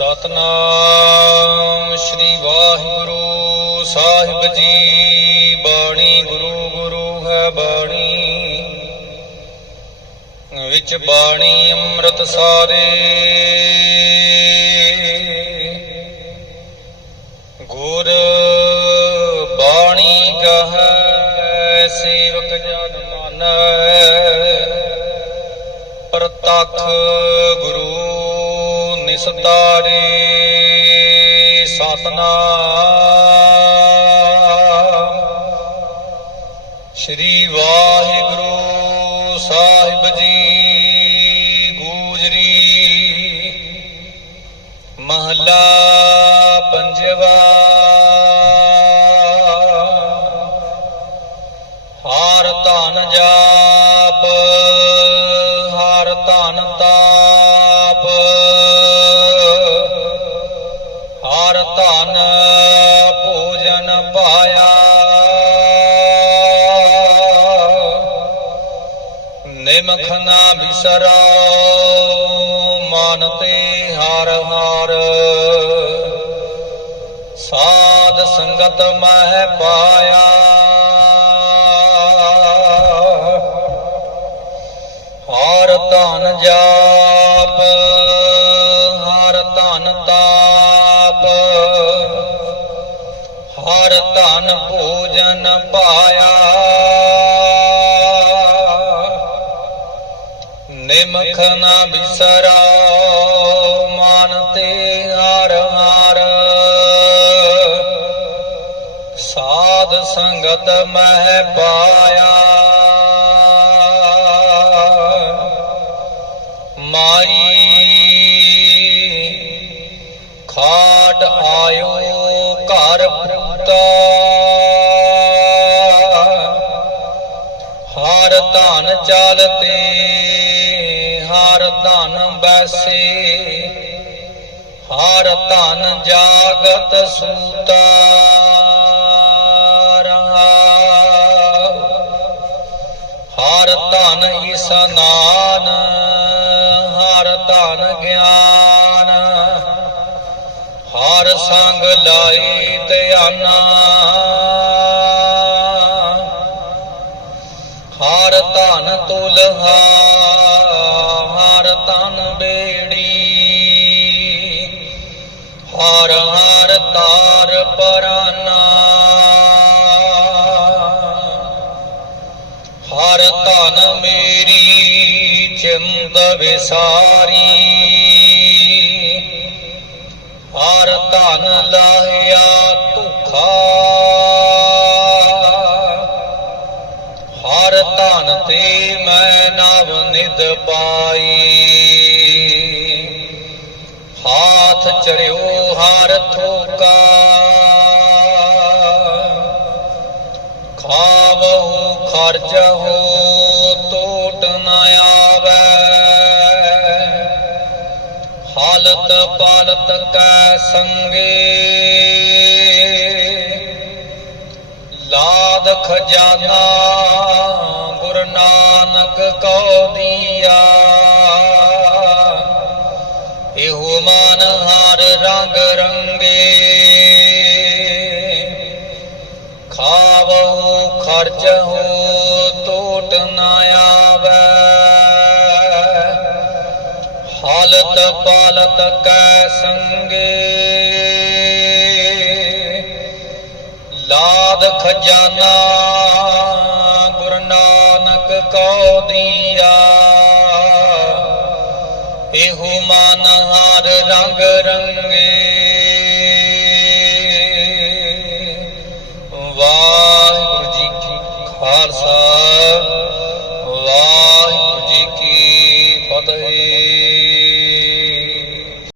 ਸਤਨਾਮ ਸ੍ਰੀ ਵਾਹਿਗੁਰੂ ਸਾਹਿਬ ਜੀ। ਬਾਣੀ ਗੁਰੂ ਗੁਰੂ ਹੈ ਬਾਣੀ। ਵਿੱਚ ਬਾਣੀ ਅੰਮ੍ਰਿਤ ਸਾਰੇ। ਗੁਰ ਬਾਣੀ ਕਹੈ, ਸੇਵਕ ਜਨ ਮਾਨੈ, ਪ੍ਰਤੱਖ ਗੁਰੂ ਨਿਸਤਾਰੇ ਸਤਨਾਮ। ਸ੍ਰੀ ਵਾਹਿਗੁਰੂ ਸਾਹਿਬ ਜੀ ਗੂਜਰੀ। ਮਹਲਾ ਪੰਜਵਾ। ਹਾਰ ਧਨ ਜਾ ਨਿਮਖ ਨਾ ਬਿਸਰੋ ਮਨ ਤੇ ਹਰ ਹਰ। ਸਾਧ ਸੰਗਤ ਮਹਿ ਪਾਇਆ। ਹਰ ਧਨ ਜਾਪ, ਹਰ ਧਨ ਤਾਪ। ਹਰ ਧਨ ਭੋਜਨ ਪਾਇਆ। ਨਿਮਖ ਨਾ ਬਿਸਰੋ, ਮਨ ਤੇ ਹਰ ਹਰ। ਸਾਧ ਸੰਗਤ ਮਹਿ ਪਾਇਆ। ਮਾਈ ਖਾਟ ਆਇਓ ਘਰ ਪੁੱਤਾ। ਹਰ ਧਨ ਚਲਤੇ ਹਰ ਧਨ ਬੈਸੇ, ਹਰ ਧਨ ਜਾਗਤ ਸੂਤਾ ਹਰ ਧਨ ਇਸਨਾਨ ਹਰ ਧਨ ਗਿਆਨ। ਹਰ ਸੰਗ ਲਾਈ ਧਿਆਨਾ ਹਰ ਧਨ ਤੁਲਹਾ ਪਰਾਨਾ। ਹਰ ਧਨ ਮੇਰੀ ਚਿੰਤ ਵਿਸਾਰੀ। ਹਰ ਧਨ ਲਾਇਆ ਧੁਖਾ। ਹਰ ਧਨ ਤੇ ਮੈਂ ਨਵ ਨਿਦ ਪਾਈ। ਹਾਥ ਚੜਿਓ ਹਰ ਥੋਕਾ। ਖਾਵਹੁ ਖਰਜਹੁ ਟੋਟ ਨ ਆਵੈ। ਹਾਲਤ ਪਾਲਤ ਕੈ ਸੰਗੇ। ਲਾਦ ਖਜ਼ਾਨਾ ਗੁਰ ਨਾਨਕ ਕਉ ਦੀਆ। ਇਹੋ ਮਨ ਹਰ ਰੰਗ ਰੰਗ ਖਾਵਹੁ ਖਰਚਹੁ ਟੋਟ ਨ ਆਵੈ। ਹਾਲਤ ਪਾਲਤ ਕੈ ਸੰਗੇ। ਲਾਦ ਖਜ਼ਾਨਾ ਗੁਰ ਨਾਨਕ ਕਉ ਦੀਆ। ਇਹੋ ਮਨ ਹਰ ਰੰਗ ਰੰਗੇ।